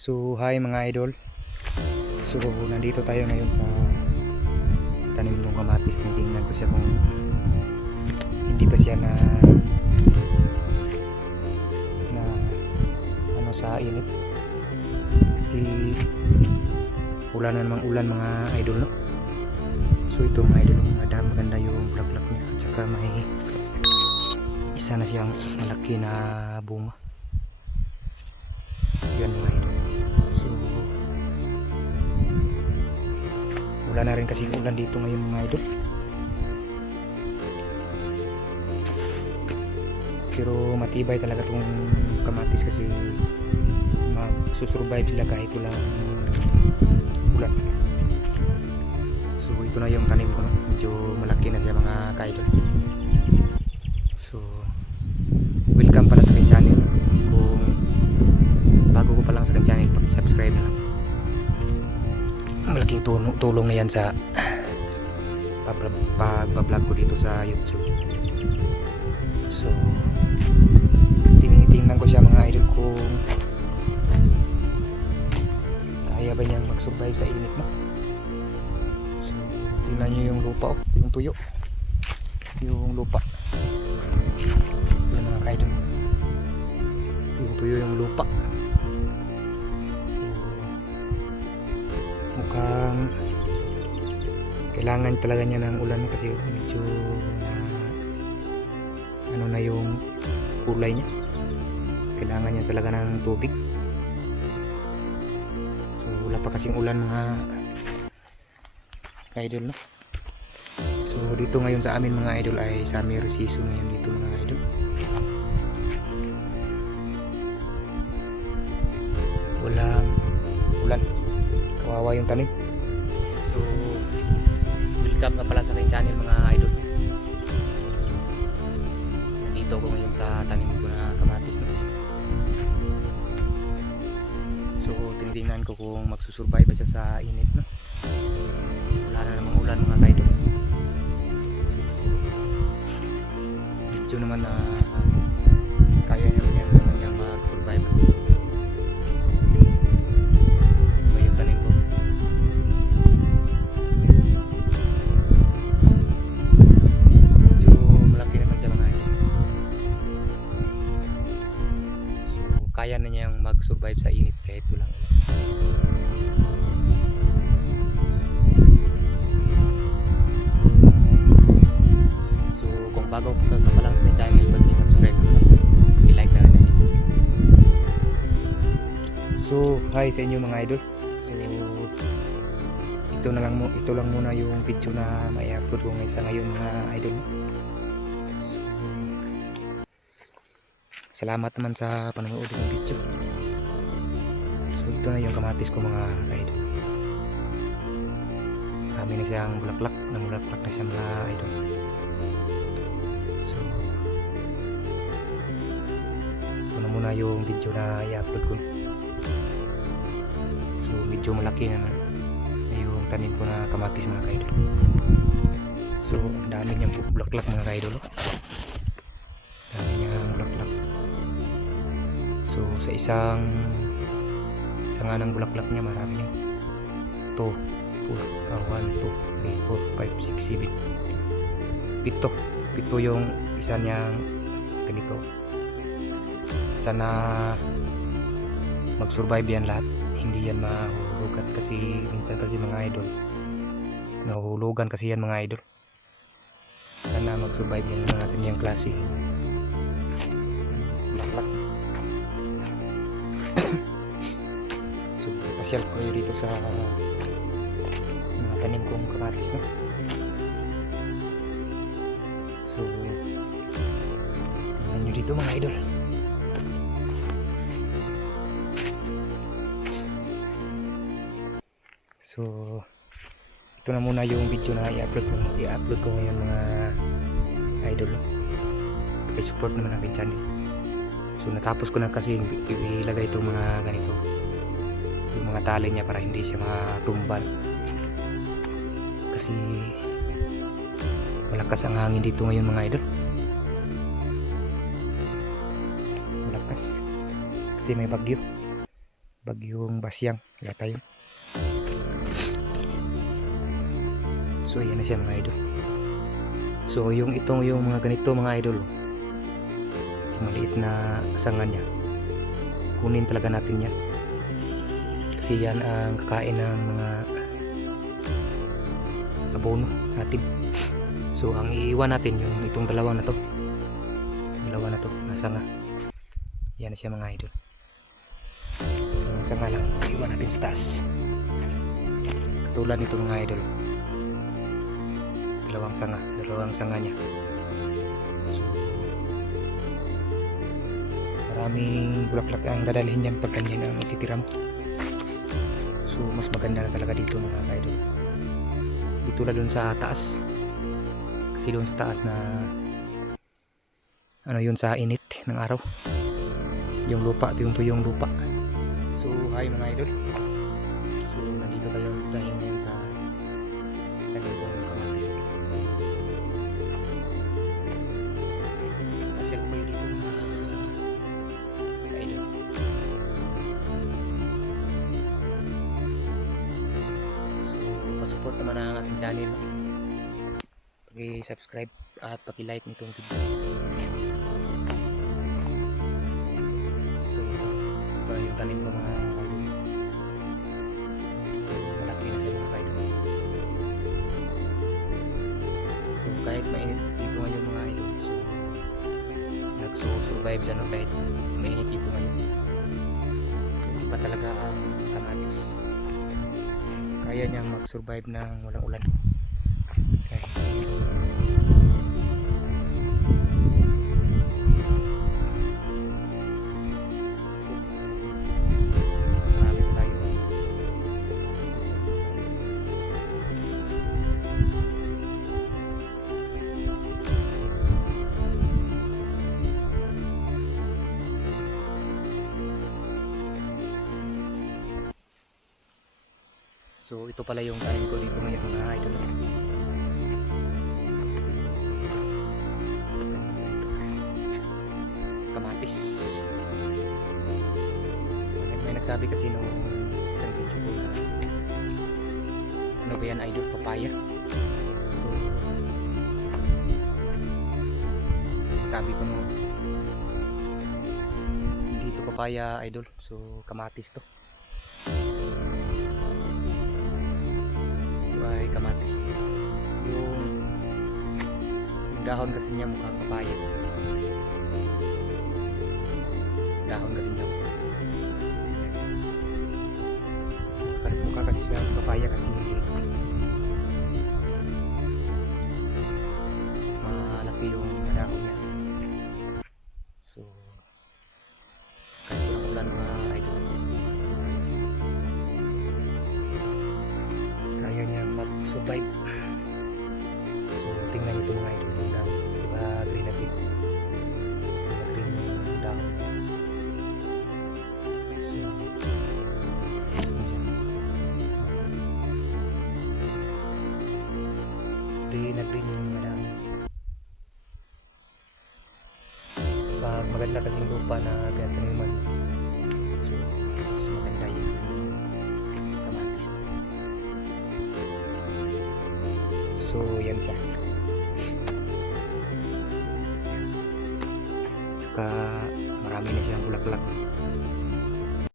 So hi mga idol. So nandito tayo ngayon sa tanim ng kamatis. Tingnan ko siya kung hindi pa siya na ano sa init. Kasi ulan na namang ulan mga idol, no? So ito mga idol, maganda yung bulaklak niya. At saka may isa na siyang malaki na bunga. Yan mga idol. So wala na rin kasi ulan dito ngayon mga idol. Pero matibay talaga tong kamatis kasi magsusurvive sila kahit walang ulan. So ito na yung tanim ko, no? Medyo malaki na siya mga ka-idol. So welcome pala sa aking channel. Kung bago ko pa lang sa aking channel, paki-subscribe na. Malaking tulong na yan sa pag-vlog ko dito sa YouTube. So tinitingnan ko siya mga idol kung kaya ba niyang mag-survive sa init, no? So tingnan niyo yung lupa, yung tuyo, yung lupa. Yung mga idol, yung tuyo yung lupa. So mukhang kailangan talaga niya ng ulan kasi medyo na yung kulay niya. Kailangan niya talaga ng tubig. So wala pa kasing ulan mga idol, no? So dito ngayon sa amin mga idol ay summer season ngayon dito mga idol. Walang ulan, kawawa yung tanim. So welcome ka pala sa aking channel mga idol. Nandito ko ngayon sa tanim ko na kamatis, no? So tinitingnan ko kung magsusurvive ba siya sa init, no? Wala na namang ulan mga idol. So medyo naman na kaya naman niyang mag-survive. Ito yung tanim ko. Medyo malaki naman siya mga idol. So kaya na niyang mag-survive sa init kahit walang ulan. So kung bago ka pa lang sa channel, pag-subscribe na lang, i-like na rin natin. So hi sa inyo mga idol. So ito lang muna yung video na may upload ko ngayon mga idol. So salamat naman sa panonood ng video. So ito na yung kamatis ko mga idol. Marami na siyang bulaklak na siya mga idol. So ito na muna yung video na i-upload ko. So medyo malaki na yung tanim ko na kamatis mga idol. So ang dami niyang bulaklak mga idol. Dami niyang bulaklak. So sa isang nga ng bulaklak niya marami yan. 1, 2, 3, 4, 5, 6, 7, 7 yung isa niyang ganito. Sana mag-survive yan lahat, hindi yan mahulugan kasi minsan kasi mga idol nahuhulugan kasi yan mga idol. Sana mag-survive yan mga kanyang klase bulaklak. So pasyal ko kayo dito sa mga tanim kong kamatis, no? So tingnan nyo dito mga idol. So ito na muna yung video na i-upload ko ngayon mga idol, no? I-support naman aking channel. So natapos ko na kasi ilagay itong mga ganito, yung mga tali niya para hindi siya matumbal kasi malakas ang hangin dito ngayon mga idol. Malakas kasi may Bagyong Basyang yata yun. So yan na siya mga idol. So yung mga ganito mga idol, itong maliit na sanga niya, kunin talaga natin yan kasi yan ang kakain ng mga abono natin. So ang iiwan natin yung itong dalawa na to na sanga. Yan na siya mga idol. Yung sanga lang iiwan natin sa taas. Katulad nito mga idol, dalawang sanga niya. So maraming bulaklak ang dadalhin yan pag ganyan ang ititira mo. So mas maganda na talaga dito mga idol. Dito na dun sa taas, kasi doon sa taas na ano yun, sa init ng araw, yung lupa, yung tuyong lupa. So hi mga idol. So nandito tayo ngayon sa kanibong kamatis. Kasi ako kayo dito mga idol. So pasupport naman ang aking channel, paki-subscribe at paki-like nitong video. So ito yung tanim ko mga idol. Malaki na siya mga idol. So kahit mainit dito ngayon mga idol, so nagsusurvive siya no, kahit mainit dito ngayon. So iba talaga ang kamatis, kaya niyang mag-survive ng walang ulan. Okay. So ito pala yung tanim ko dito ngayon mga idol. Kamatis. May nagsabi kasi nung isang video ko na ano ba yan idol, papaya. So sabi ko nung dito papaya idol, so kamatis to. Ay kamatis. Yung dahon kasi niya mukhang papaya. Dahon kasi niya mukha kasi siya papaya kasi malaki yung dahon niya. So kahit walang ulan mga idol, kaya niya mag-survive. So tingnan nyo ito mga idol, yung dahon, diba green na green, yung dahon. So yun siya, green na green yung dahon. Pag maganda kasing lupa na pinataniman, so mas maganda yung kamatis. So yan siya. Saka marami na siyang bulaklak.